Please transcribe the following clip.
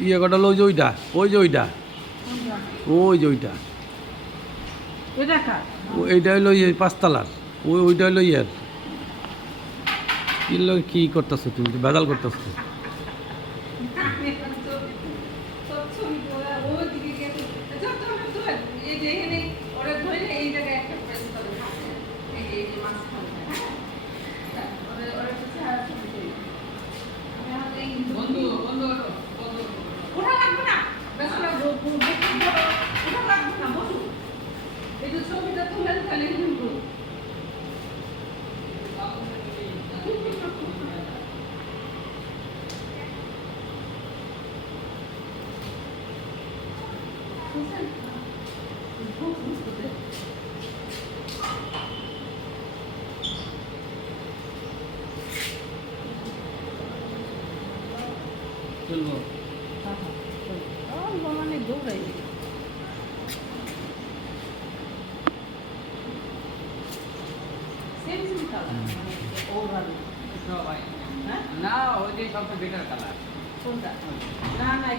ইয়ে কটা হলো ওই যে ওইটা ওই যে ওইটা ওই যে ওইটা এইটা হলো ইয়ে পাঁচতলার ওইটা হলো ইয়ের কি করতেছো তুমি বেদাল করতেছো ছবিটা তুলে ফেলে কিন্তু চলবো মানে দৌড়াই সেম সেম কালার ওভার না ওই যে সবচেয়ে বেটার কালার কোনটা না না